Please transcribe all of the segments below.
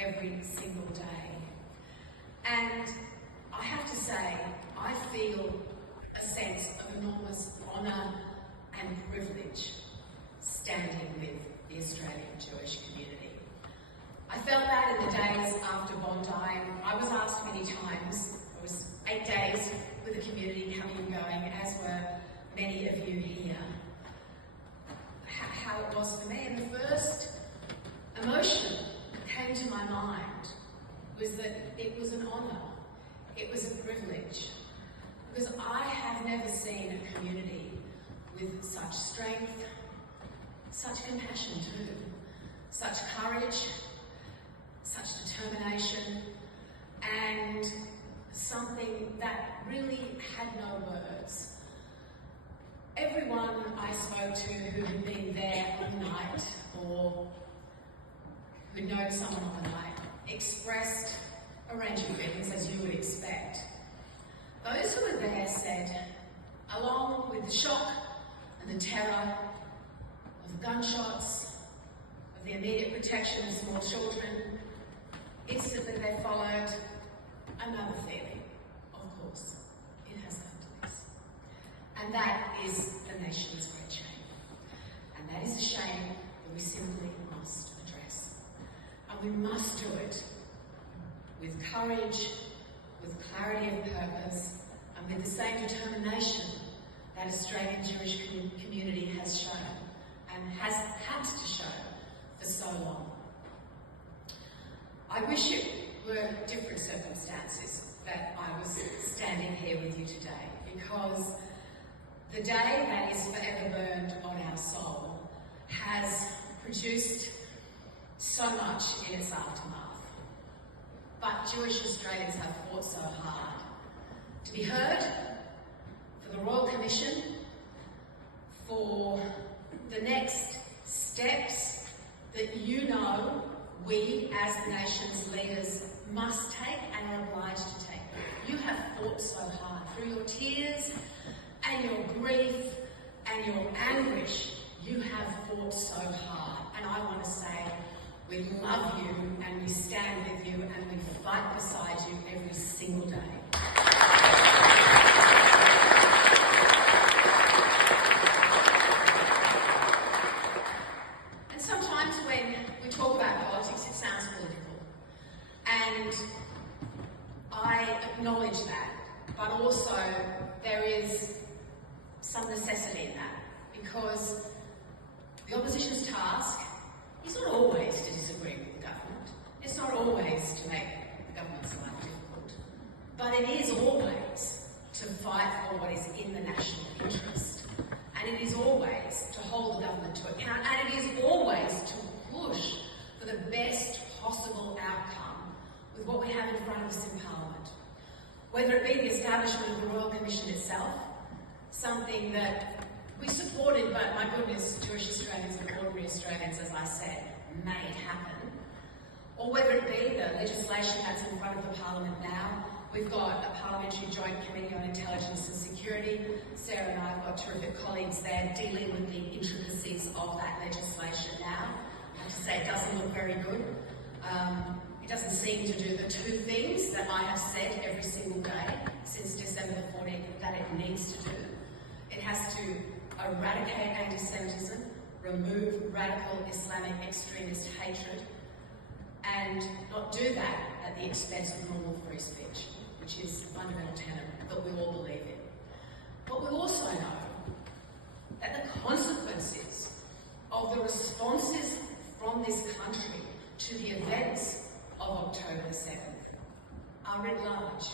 every single day. And I have to say, I feel a sense of enormous honour and privilege standing with the Australian Jewish community. I felt that in the days after Bondi. I was asked many times, it was 8 days with the community coming and going, as were many of you here, how it was for me. And the first emotion that came to my mind was that it was an honour, it was a privilege, because I have never seen a community with such strength, such compassion too, such courage, such determination, and something that really had no words. Everyone I spoke to who had been there all night or who'd known someone on the night expressed a range of feelings, as you would expect. Those who were there said, along with the shock and the terror of the gunshots, of the immediate protection of small children, instantly they followed another feeling. Of course, it has come to this. And that is the nation's great shame. And that is a shame that we simply must address. And we must do it with courage, with clarity of purpose, and with the same determination that Australian Jewish community has shown and has had to show for so long. I wish it were different circumstances that I was standing here with you today, because the day that is forever burned on our soul has produced so much in its aftermath. But Jewish Australians have fought so hard to be heard, for the Royal Commission, for the next steps that you know we as the nation's leaders must take and are obliged to take. You have fought so hard through your tears and your grief and your anguish. You have fought so hard, and I want to say we love you and we stand with you and we fight beside you every single day. And sometimes when we talk about politics, it sounds political. And I acknowledge that, but also there is some necessity in that, because the opposition's task is not always to disagree with the government. It's not always to make the government's life difficult. But it is always to fight for what is in the national interest. And it is always to hold the government to account. And it is always to push for the best possible outcome with what we have in front of us in Parliament. Whether it be the establishment of the Royal Commission itself, something that we supported, but my goodness, Jewish Australians and ordinary Australians, as I said, made happen. Or whether it be the legislation that's in front of the Parliament now. We've got a Parliamentary Joint Committee on Intelligence and Security. Sarah and I have got terrific colleagues there dealing with the intricacies of that legislation now. I have to say, it doesn't look very good. It doesn't seem to do the two things that I have said every single day since December the 14th that it needs to do. It has to eradicate anti-Semitism, remove radical Islamic extremist hatred, and not do that at the expense of normal free speech, which is a fundamental tenet that we all believe in. But we also know that the consequences of the responses from this country to the events of October the 7th are writ large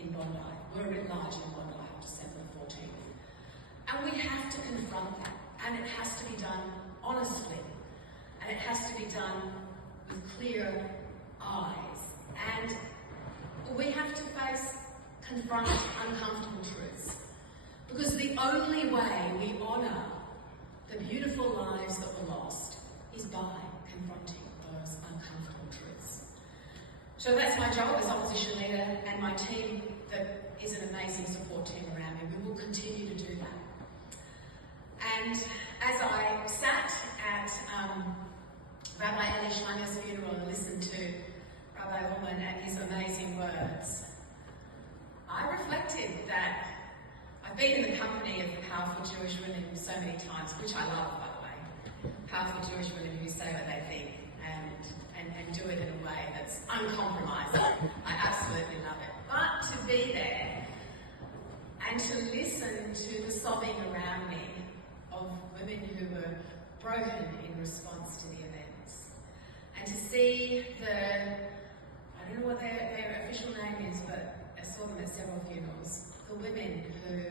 in Bondi. Were writ large in Bondi on December the 14th. And we have to confront that, and it has to be done honestly, and it has to be done with clear eyes, and we have to confront uncomfortable truths, because the only way we honour the beautiful lives that were lost is by confronting those uncomfortable truths. So that's my job as opposition leader, and my team that is an amazing support team around me. We will continue to do that. And as I sat at Rabbi Eli Schlanger's funeral and listened to many times, which I love, by the way. Powerful Jewish women who say what they think and do it in a way that's uncompromising. I absolutely love it. But to be there and to listen to the sobbing around me of women who were broken in response to the events, and to see I don't know what their official name is, but I saw them at several funerals, the women who,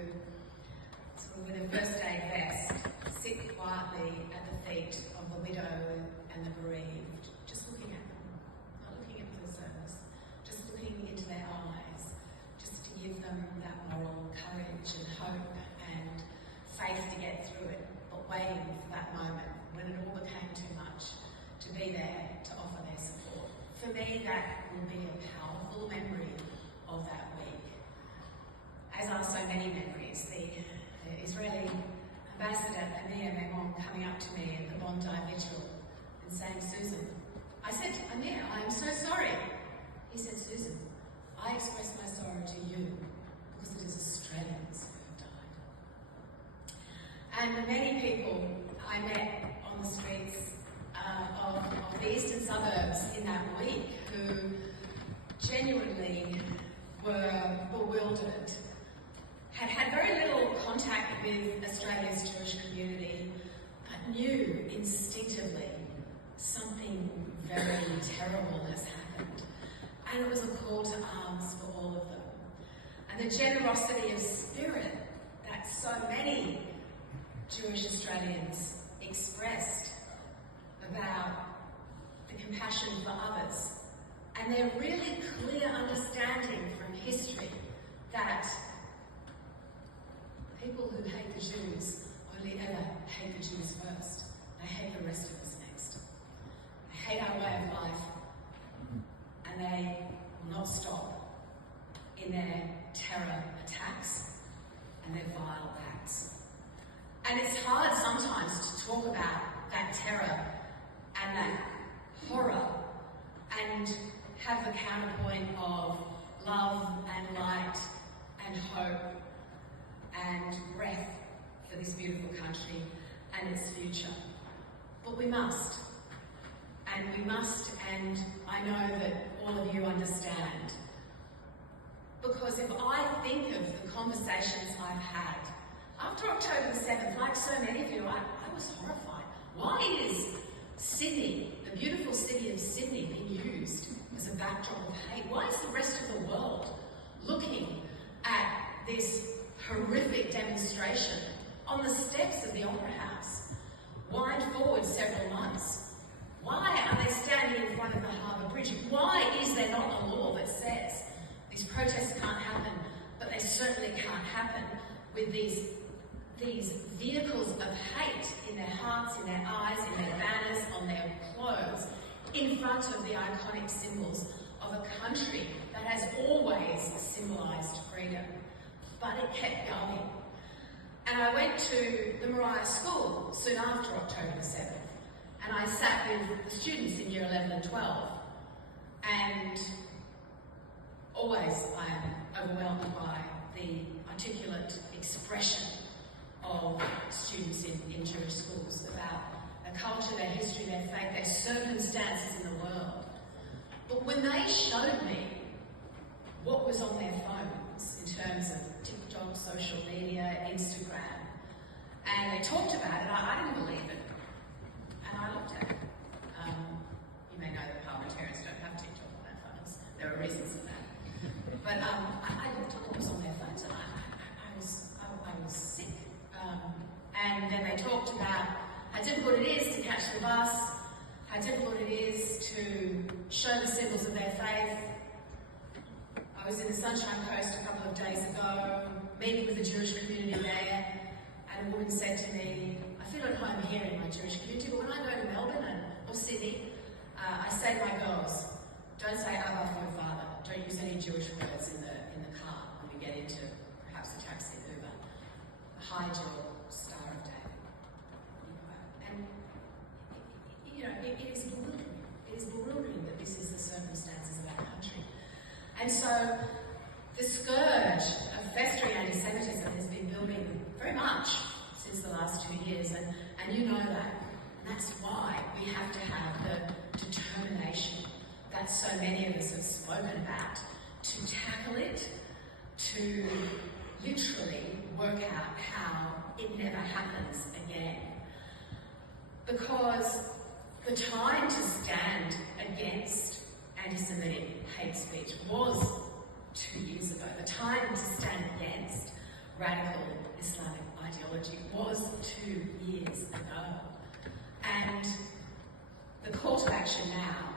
sort of with a first aid vest, sit quietly at the feet of the widow and the bereaved, just looking at them, not looking at the service, just looking into their eyes, just to give them that moral courage and hope and faith to get through it, but waiting for that moment when it all became too much, to be there to offer their support. For me, that will be a powerful memory of that week. As are so many memories, the Israeli ambassador Amir Memon coming up to me at the Bondi Vigil and saying, "Susan," I said, "Amir, I am so sorry." He said, "Susan, I express my sorrow to you because it is Australians who have died." And the many people I met on the streets of the eastern suburbs in that week who genuinely were bewildered, had had very little contact with Australia's Jewish community, but knew instinctively something very terrible has happened. And it was a call to arms for all of them. And the generosity of spirit that so many Jewish Australians expressed about the compassion for others, and their really clear understanding from history that people who hate the Jews only ever hate the Jews first. They hate the rest of us next. They hate our way of life, and they will not stop in their terror attacks and their vile acts. And it's hard sometimes to talk about that terror and that horror and have the counterpoint of love and light and hope and breath for this beautiful country and its future. But we must. And we must, and I know that all of you understand. Because if I think of the conversations I've had, after October the 7th, like so many of you, I was horrified. Why is Sydney, the beautiful city of Sydney, being used as a backdrop of hate? Why is the rest of the world looking at this horrific demonstration on the steps of the Opera House? Wind forward several months. Why are they standing in front of the Harbour Bridge? Why is there not a law that says these protests can't happen, but they certainly can't happen with these vehicles of hate in their hearts, in their eyes, in their banners, on their clothes, in front of the iconic symbols of a country that has always symbolised freedom? But it kept going. And I went to the Mariah School soon after October the 7th, and I sat with the students in year 11 and 12, and always I am overwhelmed by the articulate expression of students in Jewish schools about their culture, their history, their faith, their circumstances in the world. But when they showed me what was on their phones in terms of TikTok, social media, Instagram, and they talked about it, I didn't believe it. And I looked at it. You may know that parliamentarians don't have TikTok on their phones. There are reasons for that. But I looked at what was on their phones, and I was sick. And then they talked about how difficult it is to catch the bus, how difficult it is to show the symbols of their faith. I was in the Sunshine Coast a couple of days ago, meeting with the Jewish community there, and a woman said to me, "I feel at home here in my Jewish community, but when I go to Melbourne or Sydney, I say to my girls, don't say Abba for your father, don't use any Jewish words in the car when we get into perhaps a taxi or Uber. Hide your Star of David." And it is bewildering. It is bewildering that this is the circumstances of our country. And so the scourge of festering anti-Semitism has been building very much since the last 2 years, and you know that. And that's why we have to have the determination that so many of us have spoken about to tackle it, to literally work out how it never happens again. Because the time to stand against anti-Semitic hate speech was 2 years ago. The time to stand against radical Islamic ideology was 2 years ago. And the call to action now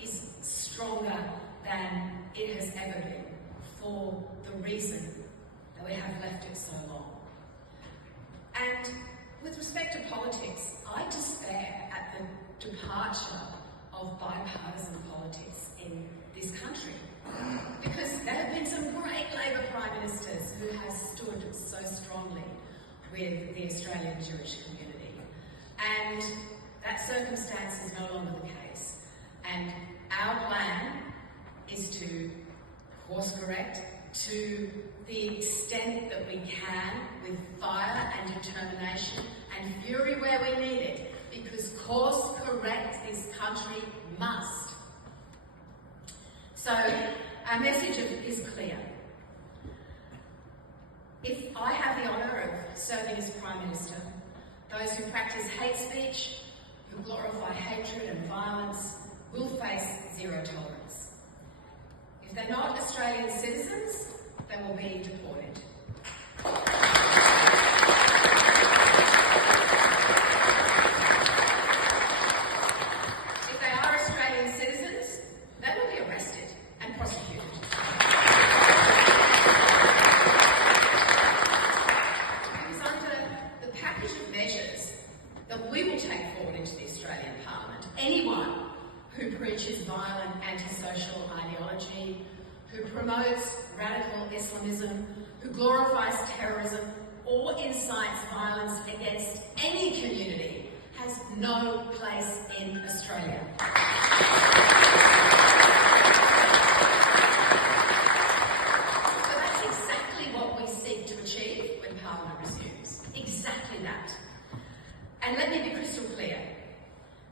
is stronger than it has ever been for the reason that we have left it so long. And with respect to politics, I despair at the departure of bipartisan politics in this country. Because there have been some great Labor Prime Ministers who have stood so strongly with the Australian Jewish community. And that circumstance is no longer the case. And our plan is to course correct to the extent that we can with fire and determination and fury where we need it, because course correct this country must. So our message is clear. If I have the honour of serving as Prime Minister, those who practice hate speech, who glorify hatred and violence, will face zero tolerance. If they're not Australian citizens, they will be deported. If they are Australian citizens, they will be arrested and prosecuted. Because under the package of measures that we will take forward into the Australian Parliament, anyone who preaches violent antisocial ideology, who promotes radical Islamism, who glorifies terrorism, or incites violence against any community has no place in Australia. So that's exactly what we seek to achieve when Parliament resumes. Exactly that. And let me be crystal clear.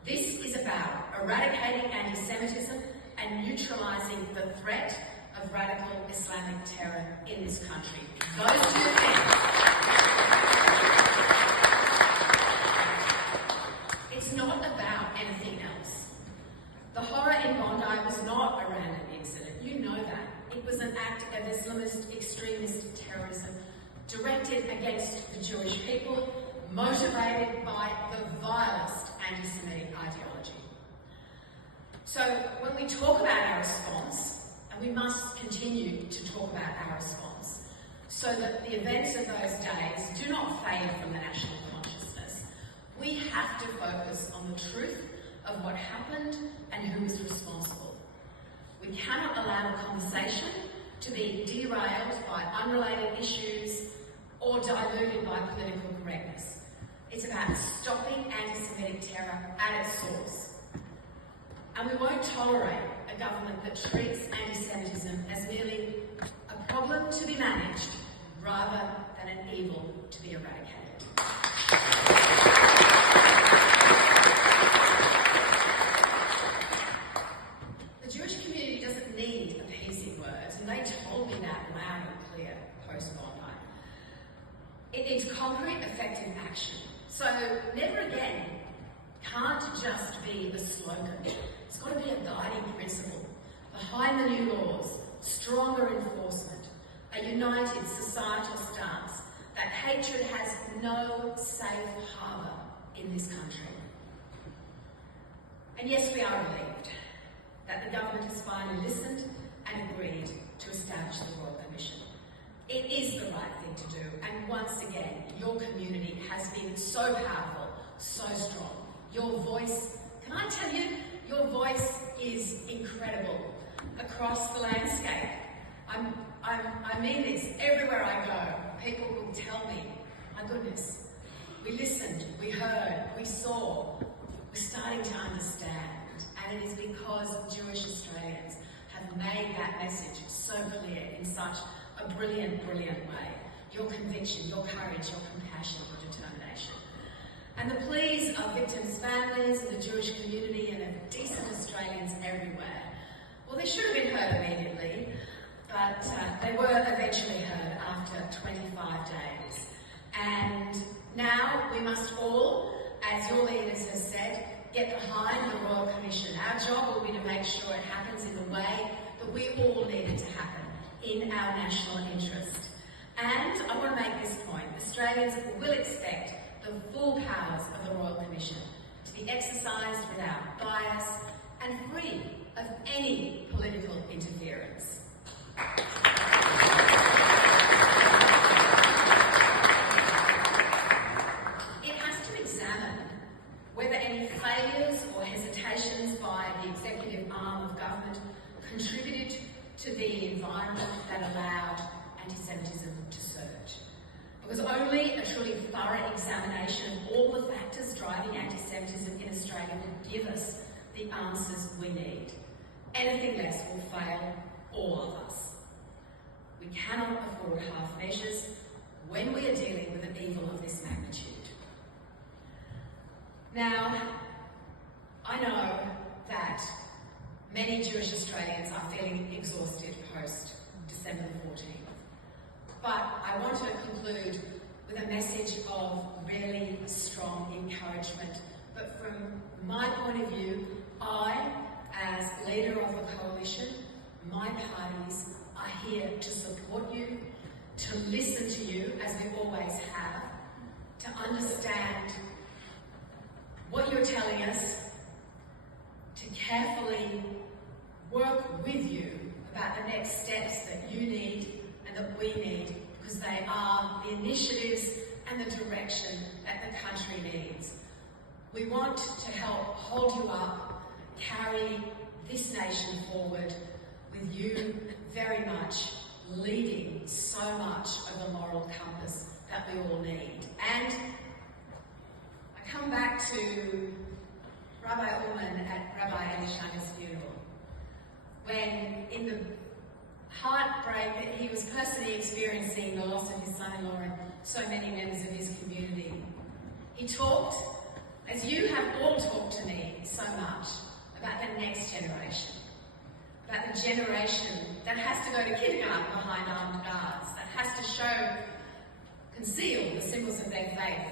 This is about eradicating anti-Semitism and neutralising the threat of radical Islamic terror in this country. Those two things. It's not about anything else. The horror in Bondi was not a random incident. You know that. It was an act of Islamist extremist terrorism directed against the Jewish people, motivated by the vilest anti-Semitic ideology. So when we talk about our response, and we must continue to talk about our response, so that the events of those days do not fade from the national consciousness, we have to focus on the truth of what happened and who is responsible. We cannot allow the conversation to be derailed by unrelated issues or diluted by political correctness. It's about stopping anti-Semitic terror at its source. And we won't tolerate a government that treats anti-Semitism as merely a problem to be managed rather than an evil to be eradicated. The Jewish community doesn't need appeasing words, and they told me that loud and clear post-Bondi. It needs concrete, effective action. So never again can't just be a slogan. It's got to be a guiding principle. Behind the new laws, stronger enforcement, a united societal stance that hatred has no safe harbour in this country. And yes, we are relieved that the government has finally listened and agreed to establish the Royal Commission. It is the right thing to do, and once again, your community has been so powerful, so strong. Your voice, can I tell you, your voice is incredible across the landscape. I mean this, everywhere I go, people will tell me, my goodness, we listened, we heard, we saw, we're starting to understand, and it is because Jewish Australians have made that message so clear in such a brilliant, brilliant way. your conviction, your courage, your compassion, your determination. And the pleas of victims' families and the Jewish community and of decent Australians everywhere, well, they should have been heard immediately, but they were eventually heard after 25 days. And now we must all, as your leaders have said, get behind the Royal Commission. Our job will be to make sure it happens in the way that we all need it to happen, in our national interest. And I want to make this point: Australians will expect the full powers of the Royal Commission to be exercised without bias and free of any political interference. It has to examine whether any failures or hesitations by the executive arm of government contributed to the environment that allowed anti-Semitism to surge. Because only a truly thorough examination of all the factors driving anti-Semitism in Australia will give us the answers we need. Anything less will fail all of us. We cannot afford half measures when we are dealing with an evil of this magnitude. Now, I know that many Jewish Australians are feeling exhausted post-December 14th. But I want to conclude with a message of really strong encouragement. But from my point of view, I, as leader of the coalition, my parties are here to support you, to listen to you, as we always have, to understand what you're telling us, to carefully work with you about the next steps that you need and that we need, because they are the initiatives and the direction that the country needs. We want to help hold you up, carry this nation forward, with you very much leading so much of the moral compass that we all need. And I come back to Rabbi Ullman at Rabbi Elishanger's funeral, when in the heartbreak that he was personally experiencing the loss of his son-in-law and so many members of his community, he talked, as you have all talked to me so much, about the next generation, about the generation that has to go to kindergarten behind armed guards, that has to conceal the symbols of their faith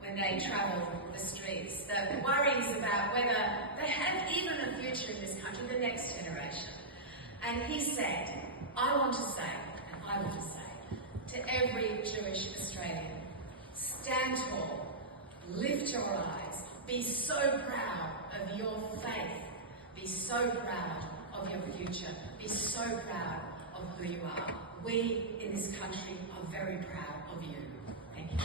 when they travel the streets, the worries about whether they have even a future in this country, the next generation. And he said, I want to say, and I want to say, to every Jewish Australian, stand tall, lift your eyes, be so proud of your faith, be so proud of your future, be so proud of who you are. We in this country are very proud of you. Thank you.